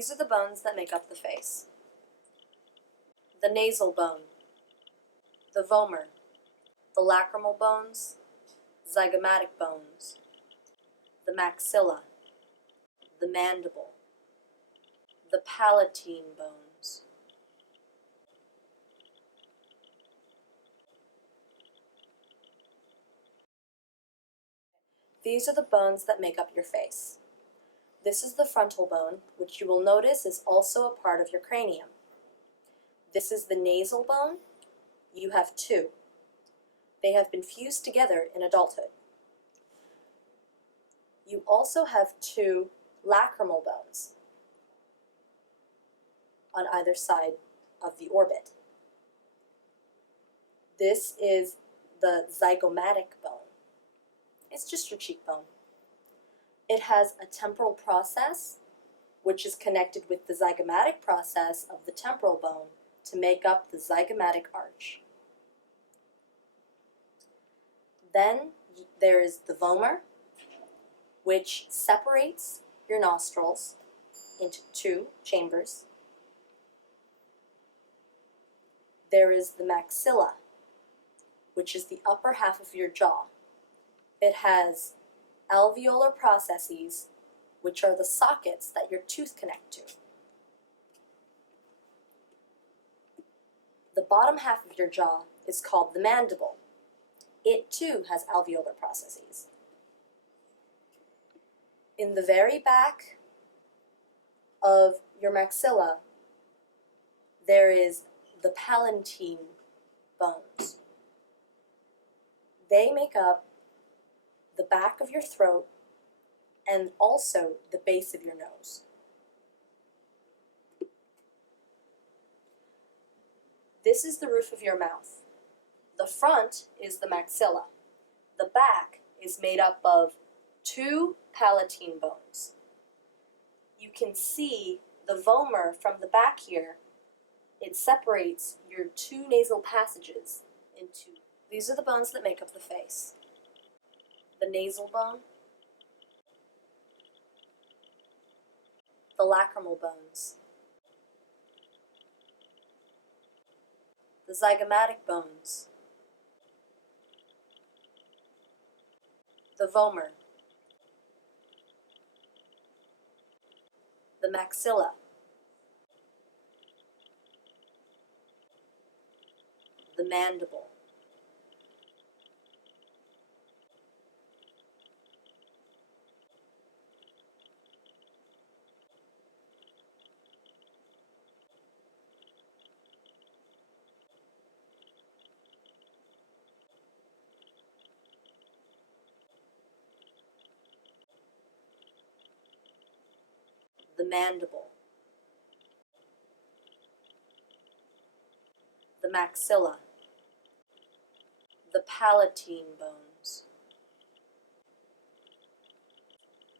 These are the bones that make up the face. The nasal bone, the vomer, the lacrimal bones, zygomatic bones, the maxilla, the mandible, the palatine bones. These are the bones that make up your face. This is the frontal bone, which you will notice is also a part of your cranium. This is the nasal bone. You have two. They have been fused together in adulthood. You also have two lacrimal bones on either side of the orbit. This is the zygomatic bone. It's just your cheekbone. It has a temporal process, which is connected with the zygomatic process of the temporal bone to make up the zygomatic arch. Then there is the vomer, which separates your nostrils into two chambers. There is the maxilla, which is the upper half of your jaw. It has alveolar processes, which are the sockets that your tooth connect to. The bottom half of your jaw is called the mandible. It too has alveolar processes. In the very back of your maxilla, there is the palatine bones. They make up the back of your throat and also the base of your nose. This is the roof of your mouth. The front is the maxilla. The back is made up of two palatine bones. You can see the vomer from the back here. It separates your two nasal passages into. These are the bones that make up the face. The nasal bone, the lacrimal bones, the zygomatic bones, the vomer, the maxilla, the mandible, the mandible, the maxilla, the palatine bones,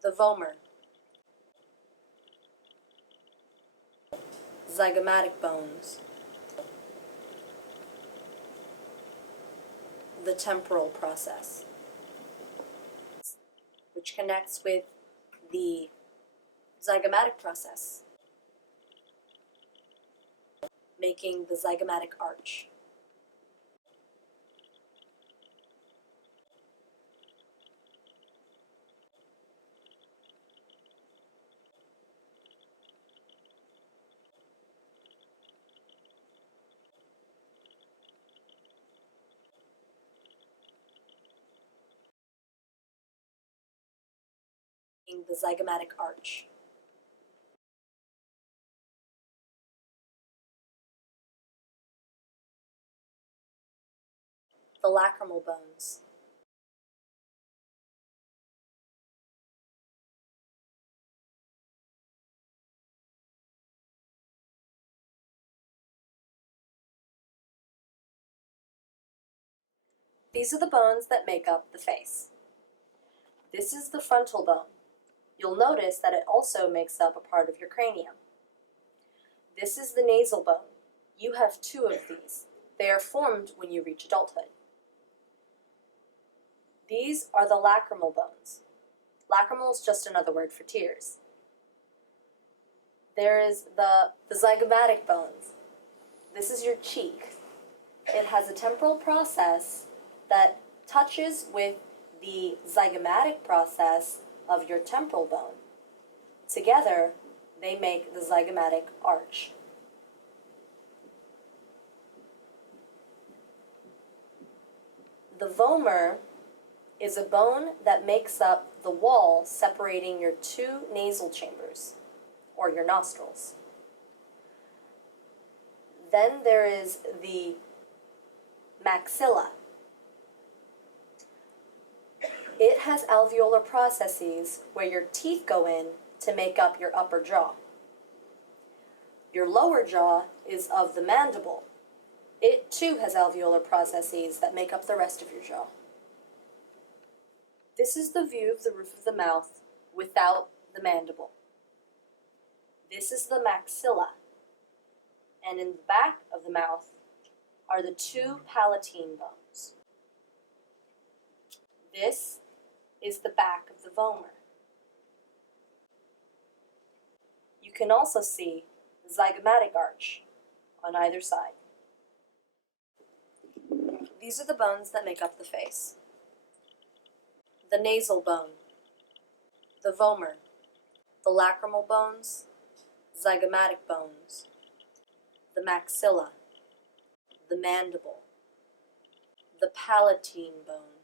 the vomer, zygomatic bones, the temporal process, which connects with the zygomatic process, making the zygomatic arch. The zygomatic arch. The lacrimal bones. These are the bones that make up the face. This is the frontal bone. You'll notice that it also makes up a part of your cranium. This is the nasal bone. You have two of these. They are formed when you reach adulthood. These are the lacrimal bones. Lacrimal is just another word for tears. There is the zygomatic bones. This is your cheek. It has a temporal process that touches with the zygomatic process of your temporal bone. Together, they make the zygomatic arch. The vomer is a bone that makes up the wall separating your two nasal chambers, or your nostrils. Then there is the maxilla. It has alveolar processes where your teeth go in to make up your upper jaw. Your lower jaw is of the mandible. It too has alveolar processes that make up the rest of your jaw. This is the view of the roof of the mouth without the mandible. This is the maxilla, and in the back of the mouth are the two palatine bones. This is the back of the vomer. You can also see the zygomatic arch on either side. These are the bones that make up the face. The nasal bone, the vomer, the lacrimal bones, zygomatic bones, the maxilla, the mandible, the palatine bone,